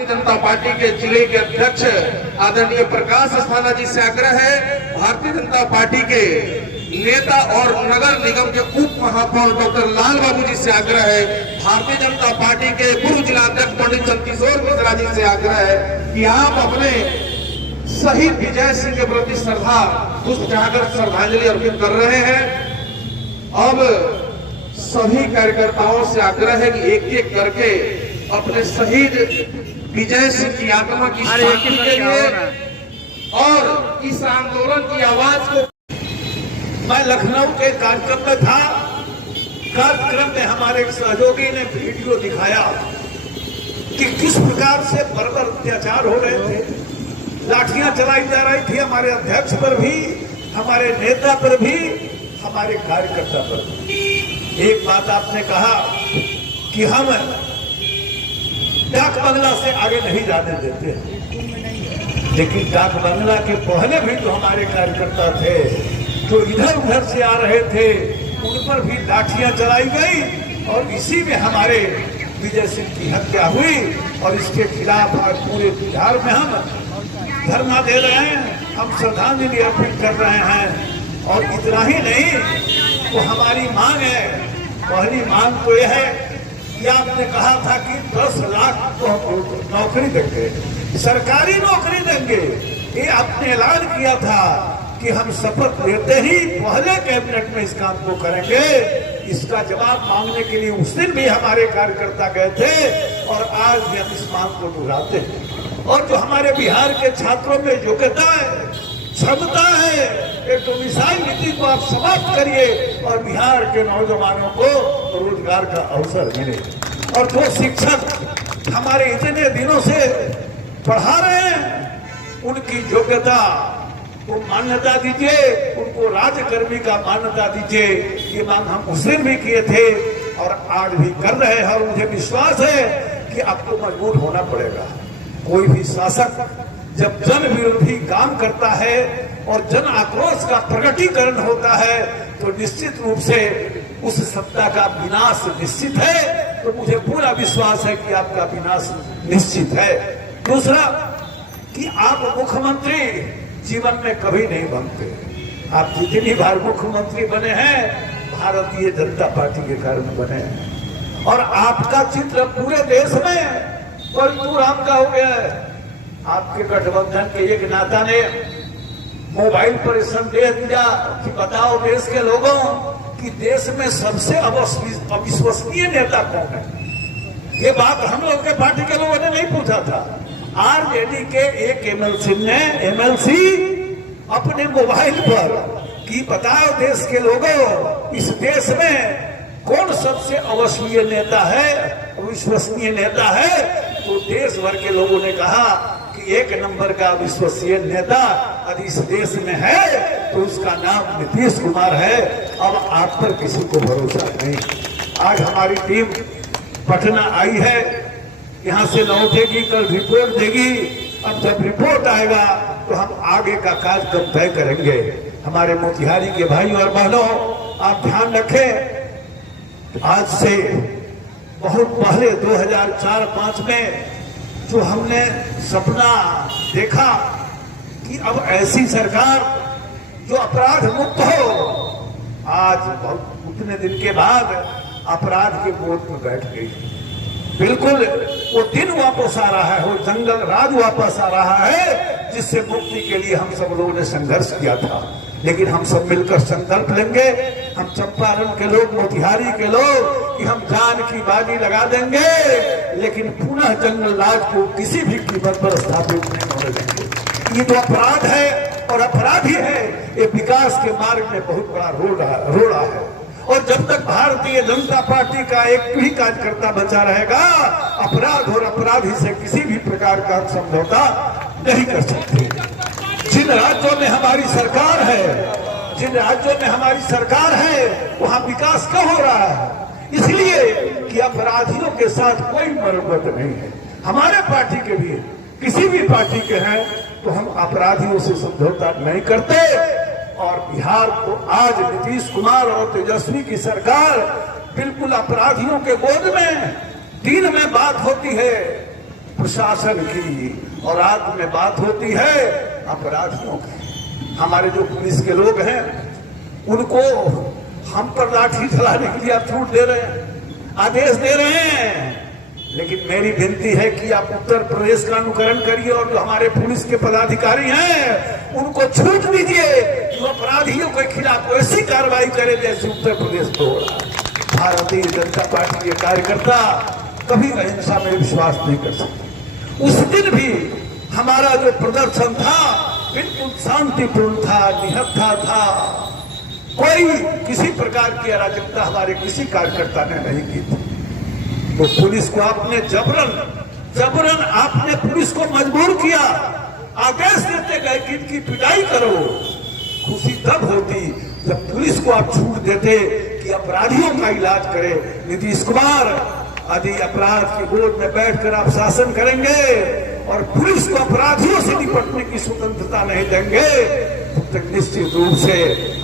जनता party के जिले के अध्यक्ष आदरणीय प्रकाश अस्थाना जी से आग्रह है, भारतीय जनता पार्टी के नेता और नगर निगम के उप महापौर डॉक्टर लाल बाबू जी से आग्रह है, भारतीय जनता पार्टी के पूर्व जिला अध्यक्ष पंडित चंद्रकिशोर मिश्रा जी से आग्रह है कि आप अपने शहीद विजय सिंह के प्रति श्रद्धा पुष्प चढ़ाकर श्रद्धांजलि अर्पित कर रहे हैं। अब सभी कार्यकर्ताओं से आग्रह है कि एक एक करके अपने शहीद विजय सिंह की आत्मा की शांति के लिए और इस आंदोलन की आवाज को। मैं लखनऊ के कार्यक्रम में था। कार्यक्रम में हमारे एक सहयोगी ने वीडियो दिखाया कि किस प्रकार से बर्बर अत्याचार हो रहे थे, लाठियां चलाई जा रही थी हमारे अध्यक्ष पर भी, हमारे नेता पर भी, हमारे कार्यकर्ता पर भी। एक बात आपने कहा कि हम डाक बंगला से आगे नहीं जाने देते, लेकिन डाक बंगला के पहले भी तो हमारे कार्यकर्ता थे जो इधर उधर से आ रहे थे, उन पर भी लाठियां चलाई गई और इसी में हमारे विजय सिंह की हत्या हुई। और इसके खिलाफ आज पूरे बिहार में हम धरना दे रहे हैं, हम श्रद्धांजलि अर्पित कर रहे हैं। और इतना ही नहीं, तो हमारी मांग है, पहली मांग तो यह है कि आपने कहा था कि 10 लाख को हम नौकरी देंगे, सरकारी नौकरी देंगे। ये आपने ऐलान किया था कि हम शपथ लेते ही पहले कैबिनेट में इस काम को करेंगे। इसका जवाब मांगने के लिए उस दिन भी हमारे कार्यकर्ता गए थे और आज भी हम इस मांग को दोहराते हैं। और जो हमारे बिहार के छात्रों में योग्यता है, क्षमता है, एक तो मिसाइल नीति को आप समाप्त करिए और बिहार के नौजवानों को रोजगार का अवसर मिले। और जो शिक्षक हमारे इतने दिनों से पढ़ा रहे हैं, उनकी योग्यता को मान्यता दीजिए, उनको राज्यकर्मी का मान्यता दीजिए। ये मांग हम उस दिन भी किए थे और आज भी कर रहे हैं। और मुझे विश्वास है कि आपको मजबूत होना पड़ेगा। कोई भी शासक जब जन विरोधी काम करता है और जन आक्रोश का प्रकटीकरण होता है तो निश्चित रूप से उस सत्ता का विनाश निश्चित है। तो मुझे पूरा विश्वास है कि आपका विनाश निश्चित है। दूसरा कि आप मुख्यमंत्री जीवन में कभी नहीं बनते। आप जितनी बार मुख्यमंत्री बने हैं, भारतीय जनता पार्टी के कारण बने हैं। और आपका चित्र पूरे देश में परशुराम का हो गया है। आपके गठबंधन के एक नेता ने मोबाइल पर संदेश दिया कि बताओ देश के लोगों कि देश में सबसे अविश्वसनीय नेता कौन है। ये बात हम लोग के पार्टी के लोगों ने नहीं पूछा था। आरजेडी के एक एमएलसी अपने मोबाइल पर कि बताओ देश के लोगों इस देश में कौन सबसे अविश्वसनीय नेता है, अविश्वसनीय नेता है। तो देश भर के लोगों ने कहा कि एक नंबर का विश्वसनीय नेता यदि इस देश में है तो उसका नाम नीतीश कुमार है। अब आप पर किसी को भरोसा नहीं। आज हमारी टीम पटना आई है, यहाँ से लौटेगी, कल रिपोर्ट देगी। अब जब रिपोर्ट आएगा तो हम आगे का कार्यक्रम तय करेंगे। हमारे मोतिहारी के भाई और बहनों, आप ध्यान रखें, आज से बहुत पहले 2004-05 में जो हमने सपना देखा कि अब ऐसी सरकार जो अपराध मुक्त हो, आज बहुत उतने दिन के बाद अपराध के बोझ में बैठ गई। बिल्कुल वो दिन वापस आ रहा है, वो जंगल राज वापस आ रहा है जिससे मुक्ति के लिए हम सब लोगों ने संघर्ष किया था। लेकिन हम सब मिलकर संकल्प लेंगे, हम चंपारण के लोग, मोतिहारी के लोग, कि हम जान की बाजी लगा देंगे, लेकिन पुनः जंगल राज को किसी भी कीमत पर स्थापित नहीं होने देंगे। ये तो अपराध है और अपराधी है, ये विकास के मार्ग में बहुत बड़ा रोड़ा है। और जब तक भारतीय जनता पार्टी का एक भी कार्यकर्ता बचा रहेगा, अपराध और अपराधी से किसी भी प्रकार का समझौता नहीं कर सकते। जिन राज्यों में हमारी सरकार है, वहां विकास क्यों हो रहा है? इसलिए कि अपराधियों के साथ कोई मरम्मत नहीं है। हमारे पार्टी के भी, किसी भी पार्टी के हैं तो हम अपराधियों से समझौता नहीं करते। और बिहार को आज नीतीश कुमार और तेजस्वी की सरकार बिल्कुल अपराधियों के गोद में, दिन में बात होती है प्रशासन की और रात में बात होती है अपराधियों की। हमारे जो पुलिस के लोग हैं उनको हम पर लाठी चलाने के लिए आप छूट दे रहे हैं, आदेश दे रहे हैं। लेकिन मेरी विनती है कि आप उत्तर प्रदेश का अनुकरण करिए और जो हमारे पुलिस के पदाधिकारी हैं उनको छूट दीजिए कि वो अपराधियों के खिलाफ वैसी कार्रवाई करे जैसे उत्तर प्रदेश को हो रहा है। भारतीय जनता पार्टी के कार्यकर्ता कभी अहिंसा में विश्वास नहीं कर सकते। उस दिन भी हमारा जो प्रदर्शन था बिल्कुल शांतिपूर्ण था, निहत्था था। कोई किसी प्रकार की अराजकता हमारे किसी कार्यकर्ता ने नहीं की थी। तो पुलिस को आपने जबरन आपने पुलिस को मजबूर किया, आदेश देते गए कि इनकी पिटाई करो। खुशी तब होती जब पुलिस को आप छूट देते कि अपराधियों का इलाज करे। नीतीश कुमार यदि अपराध की गोद में बैठकर आप शासन करेंगे और पुलिस को अपराधियों से निपटने की स्वतंत्रता नहीं देंगे तो निश्चित रूप से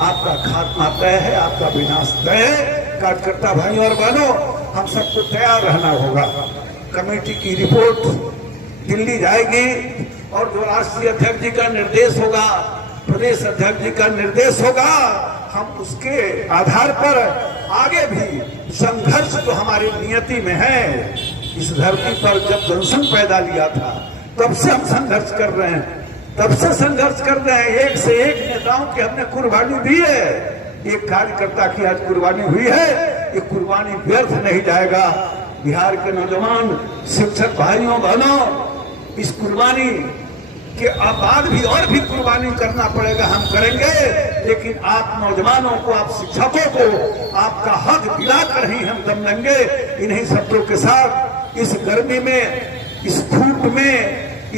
आपका खात्मा तय है, आपका विनाश तय है। कार्यकर्ता भाइयों और बहनों, हम सबको तैयार रहना होगा। कमेटी की रिपोर्ट दिल्ली जाएगी और जो राष्ट्रीय अध्यक्ष जी का निर्देश होगा, प्रदेश अध्यक्ष जी का निर्देश होगा, हम उसके आधार पर आगे भी संघर्ष जो हमारी नियति में है, इस धरती पर जब जनसंघ पैदा लिया था तब से हम संघर्ष कर रहे हैं, तब से संघर्ष कर रहे हैं। एक से एक नेताओं की हमने कुर्बानी दी है। एक कार्यकर्ता की आज कुर्बानी हुई है, ये कुर्बानी व्यर्थ नहीं जाएगा। बिहार के नौजवान शिक्षक भाइयों बहनों, इस कुर्बानी के बाद भी और भी कुर्बानी करना पड़ेगा, हम करेंगे। लेकिन आप नौजवानों को, आप शिक्षकों को आपका हक दिलाकर ही हम दम लेंगे। इन्हीं शब्दों के साथ इस गर्मी में, इस धूप में